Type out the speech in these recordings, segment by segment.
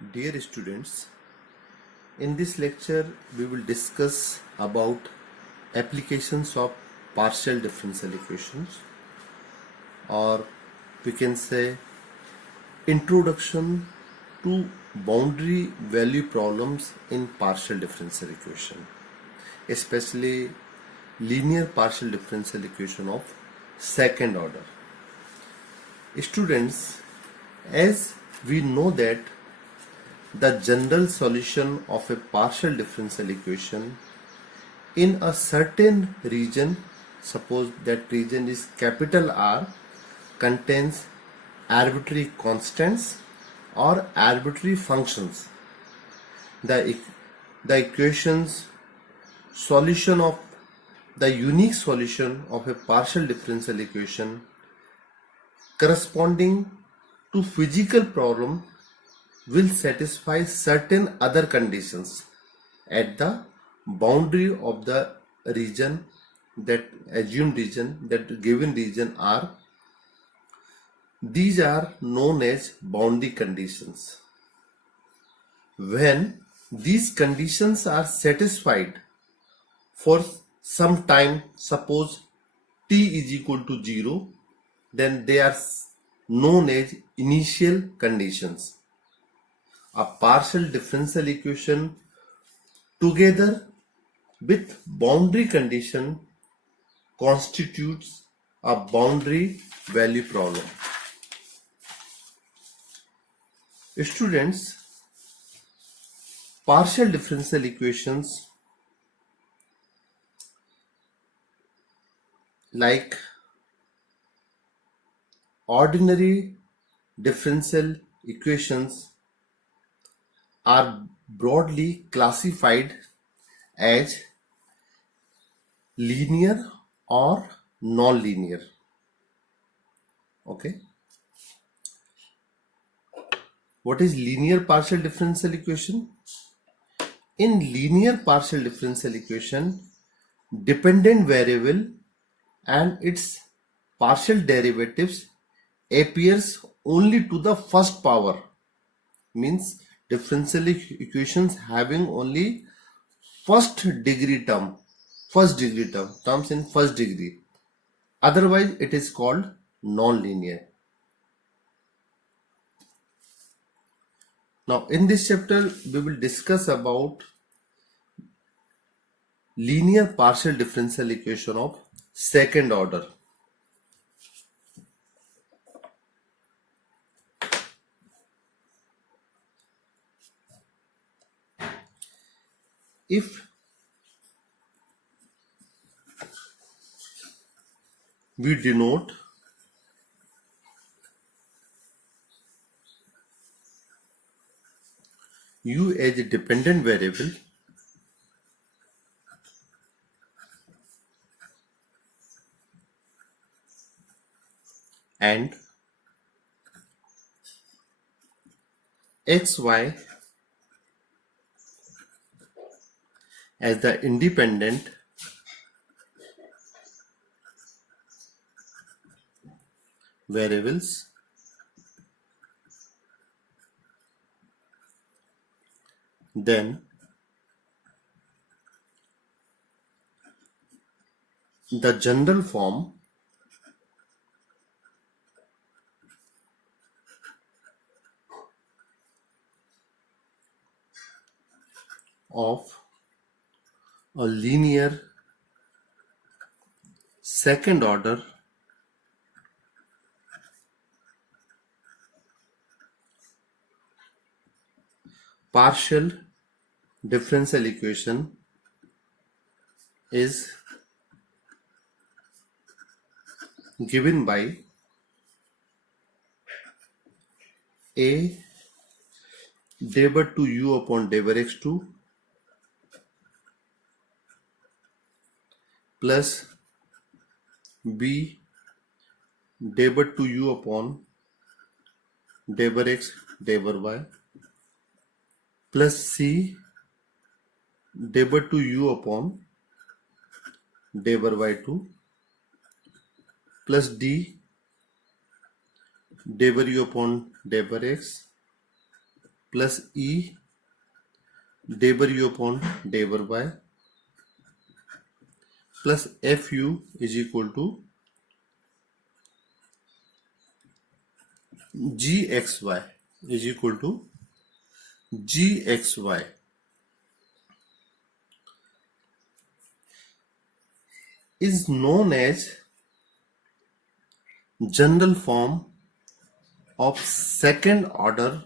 Dear students, in this lecture we will discuss about applications of partial differential equations, or we can say introduction to boundary value problems in partial differential equation, especially linear partial differential equation of second order. Students, as we know that the general solution of a partial differential equation in a certain region, suppose that region is capital R, contains arbitrary constants or arbitrary functions. The equation's solution of the unique solution of a partial differential equation corresponding to physical problem will satisfy certain other conditions at the boundary of the region, that assumed region, that given region R. These are known as boundary conditions. When these conditions are satisfied for some time, suppose t is equal to 0, then they are known as initial conditions. A partial differential equation together with boundary condition constitutes a boundary value problem. Students, partial differential equations like ordinary differential equations are broadly classified as linear or non-linear. Okay. What is linear partial differential equation? In linear partial differential equation, dependent variable and its partial derivatives appears only to the first power, means differential equations having only first degree terms in first degree. Otherwise it is called non-linear. Now in this chapter we will discuss about linear partial differential equation of second order. If we denote u as a dependent variable and xy as the independent variables, then the general form of a linear second order partial differential equation is given by a derivative to u upon derivative x2 plus b derivative to u upon derivative x derivative y plus c derivative to u upon derivative y2 plus d derivative upon derivative x plus E day bar u upon day bar y plus fu is equal to gxy is equal to gxy. Is known as general form of second order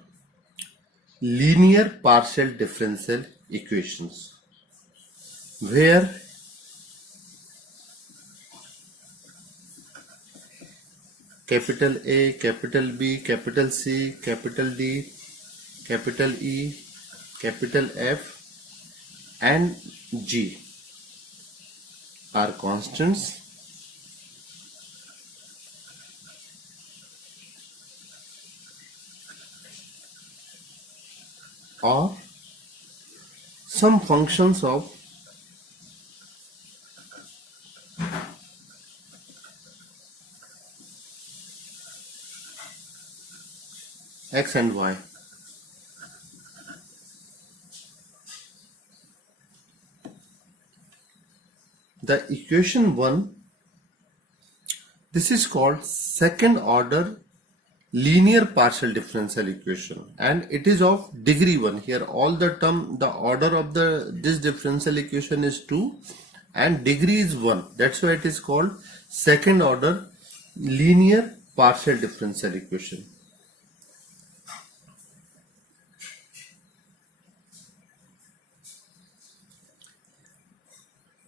linear partial differential equations, where capital A, capital B, capital C, capital D, capital E, capital F and G are constants or some functions of x and y. The equation 1, this is called second order linear partial differential equation, and it is of degree 1. Here all the order of this differential equation is 2 and degree is 1. That's why it is called second order linear partial differential equation.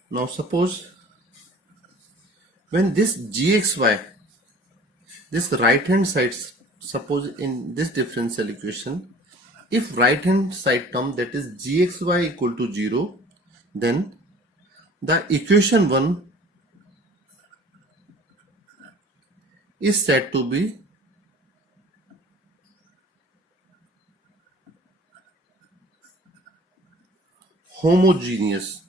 Now suppose when this gxy, this right hand side, suppose in this differential equation, if right hand side term, that is gxy equal to 0, then the equation 1 is said to be homogeneous.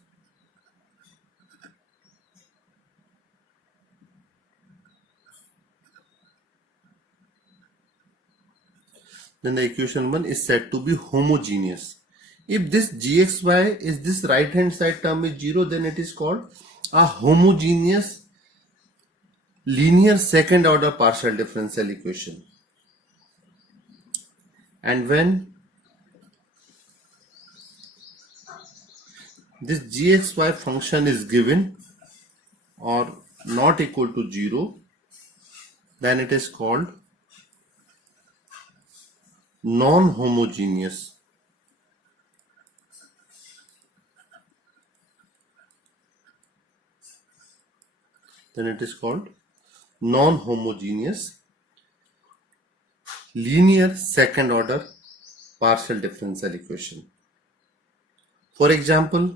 Then the equation 1 is said to be homogeneous. If this gxy is this right hand side term is 0, then it is called a homogeneous linear second order partial differential equation. And when this gxy function is given or not equal to 0, then it is called non-homogeneous. Then it is called non-homogeneous linear second order partial differential equation. For example,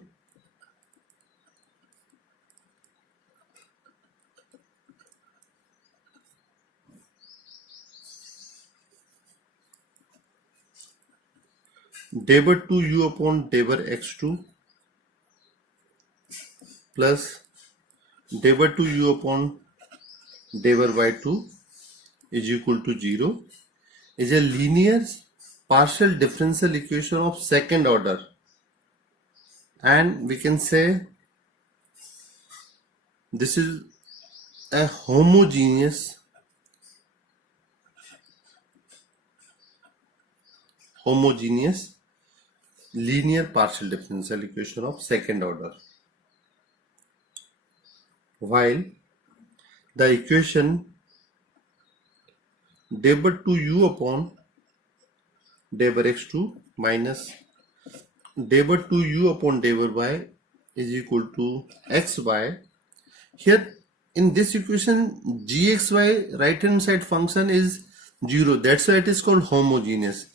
day bar 2u upon day bar x2 plus day bar 2u upon day bar y2 is equal to 0 is a linear partial differential equation of second order, and we can say this is a homogeneous linear partial differential equation of second order, while the equation day bar 2u upon day bar x2 minus day bar 2u upon day bar y is equal to xy. Here in this equation gxy right hand side function is 0, that's why it is called homogeneous.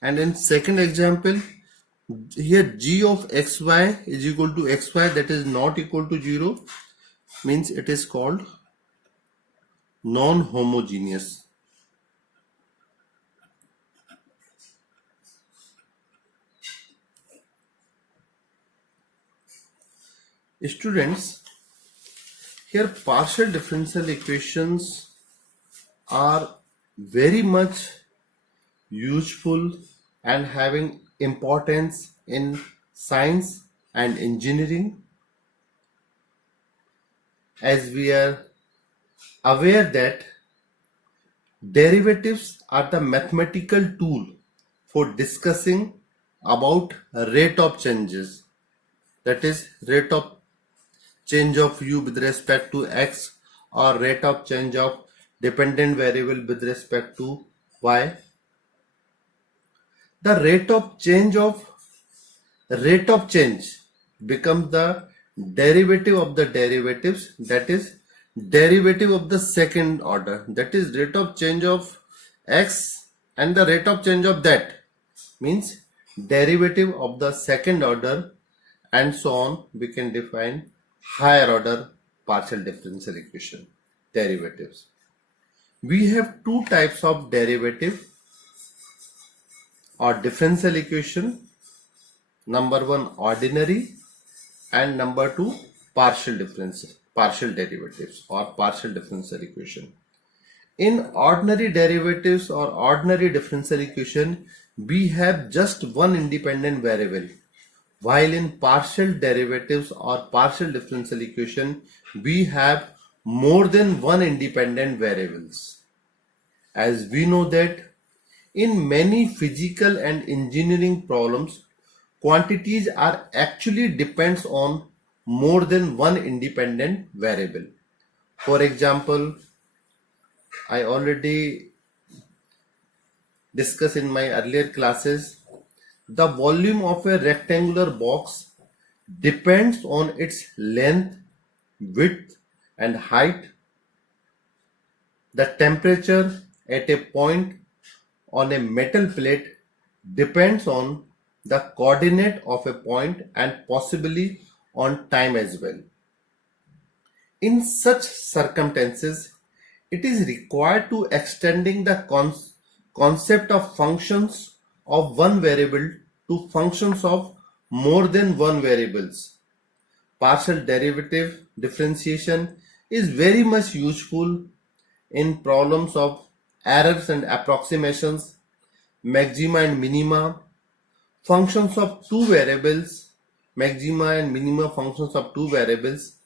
And in second example, here g of xy is equal to xy, that is not equal to 0, means it is called non-homogeneous. Students, here partial differential equations are very much useful and having importance in science and engineering, as we are aware that derivatives are the mathematical tool for discussing about rate of changes, that is rate of change of u with respect to x or rate of change of dependent variable with respect to y. The rate of change becomes the derivative of the derivatives, that is derivative of the second order, that is rate of change of x and the rate of change of that means derivative of the second order, and so on. We can define higher order partial differential equation derivatives. We have two types of derivative or differential equation. Number one, ordinary, and number two, partial derivatives or partial differential equation. In ordinary derivatives or ordinary differential equation, we have just one independent variable, while in partial derivatives or partial differential equation, we have more than one independent variables. As we know that in many physical and engineering problems, quantities are actually depends on more than one independent variable. For example, I already discussed in my earlier classes, the volume of a rectangular box depends on its length, width and height. The temperature at a point on a metal plate depends on the coordinate of a point and possibly on time as well. In such circumstances, it is required to extending the concept of functions of one variable to functions of more than one variables. Partial derivative differentiation is very much useful in problems of errors and approximations, maxima and minima, functions of two variables, maxima and minima functions of two variables,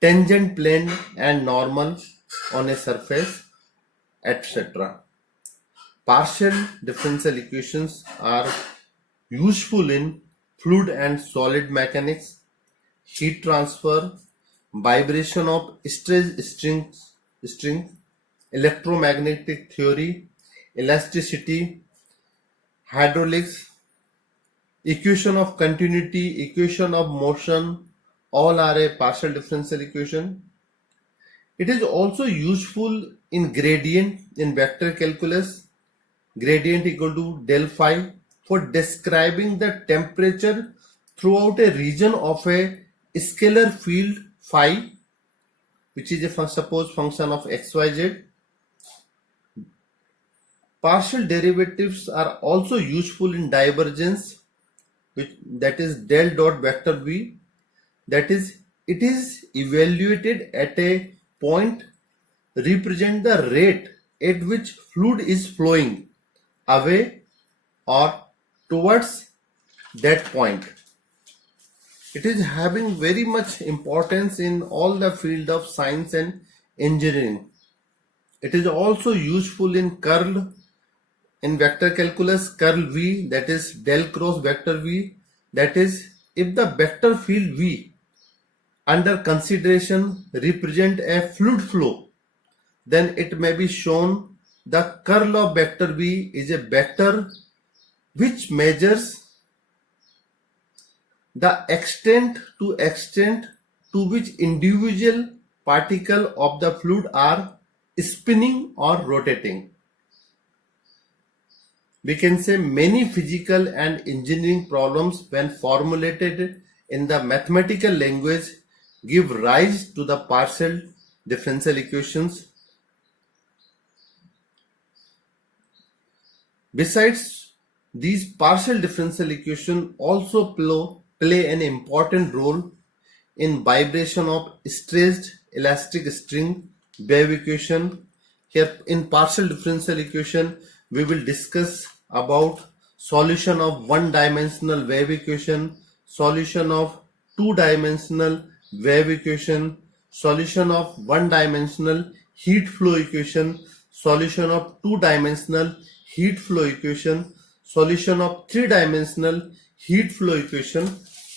tangent plane and normal on a surface, etc. Partial differential equations are useful in fluid and solid mechanics, heat transfer, vibration of strings, electromagnetic theory, elasticity, hydraulics, equation of continuity, equation of motion, all are a partial differential equation. It is also useful in gradient in vector calculus, gradient equal to del phi, for describing the temperature throughout a region of a scalar field phi, which is a suppose function of xyz. Partial derivatives are also useful in divergence, that is del dot vector v, that is it is evaluated at a point represent the rate at which fluid is flowing away or towards that point. It is having very much importance in all the field of science and engineering. It is also useful in curl in vector calculus, curl v, that is del cross vector v, that is if the vector field v under consideration represent a fluid flow, then it may be shown the curl of vector v is a vector which measures the extent to which individual particle of the fluid are spinning or rotating. We can say many physical and engineering problems, when formulated in the mathematical language, give rise to the partial differential equations. Besides, these partial differential equations also play an important role in vibration of stressed elastic string wave equation. Here in partial differential equation, we will discuss about solution of one-dimensional wave equation, solution of two-dimensional wave equation, solution of one-dimensional heat flow equation, solution of two-dimensional heat flow equation, solution of three-dimensional heat flow equation.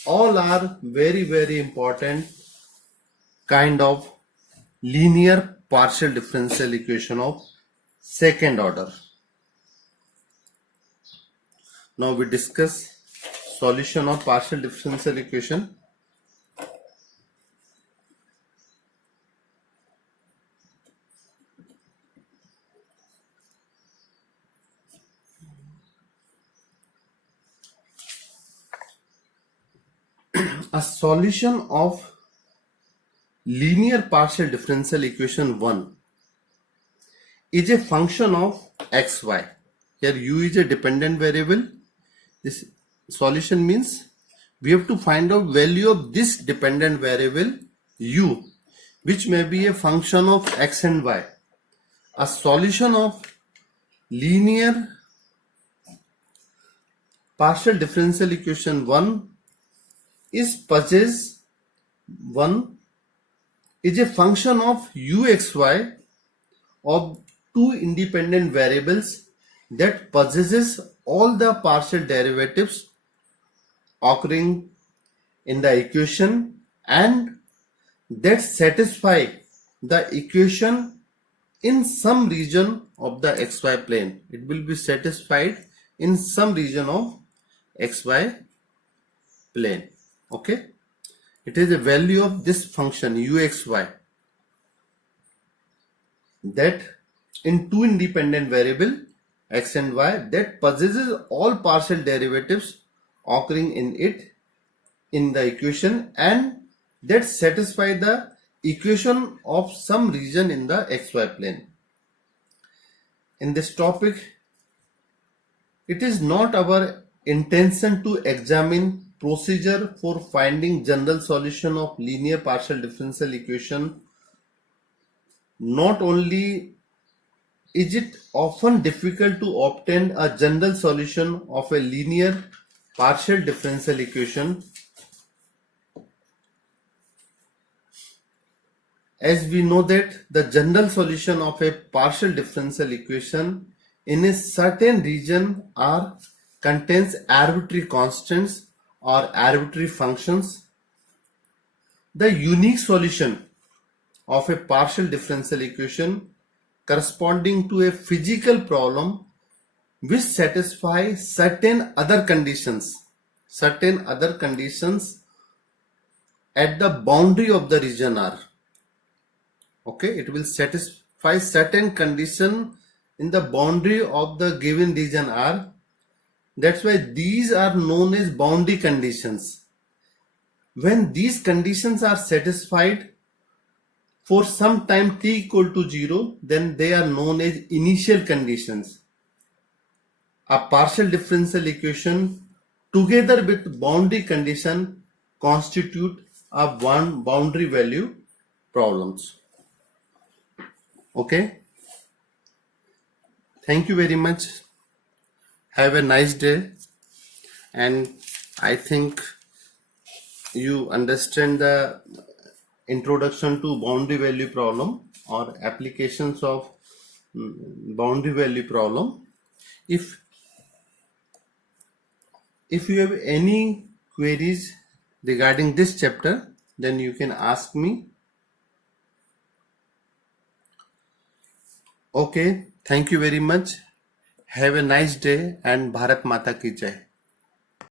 All are very, very important kind of linear partial differential equation of second order. Now we discuss solution of partial differential equation. A solution of linear partial differential equation 1 is a function of xy. Here u is a dependent variable. This solution means we have to find out value of this dependent variable u, which may be a function of x and y. A solution of linear partial differential equation 1 is possess 1 is a function of uxy of two independent variables that possesses all the partial derivatives occurring in the equation and that satisfy the equation in some region of the xy plane. It will be satisfied in some region of xy plane. Okay, it is a value of this function uxy that in two independent variable x and y that possesses all partial derivatives occurring in it in the equation and that satisfy the equation of some region in the xy plane. In this topic, it is not our intention to examine procedure for finding general solution of linear partial differential equation. Not only is it often difficult to obtain a general solution of a linear partial differential equation, as we know that the general solution of a partial differential equation in a certain region contains arbitrary constants or arbitrary functions. The unique solution of a partial differential equation corresponding to a physical problem which satisfies certain other conditions at the boundary of the region R. Okay, it will satisfy certain condition in the boundary of the given region R. That's why these are known as boundary conditions. When these conditions are satisfied for some time t equal to 0, then they are known as initial conditions. A partial differential equation together with boundary condition constitute a one boundary value problems. Okay. Thank you very much. Have a nice day, and I think you understand the introduction to boundary value problem or applications of boundary value problem. If you have any queries regarding this chapter, then you can ask me. Okay, thank you very much. Have a nice day and Bharat Mata ki Jai.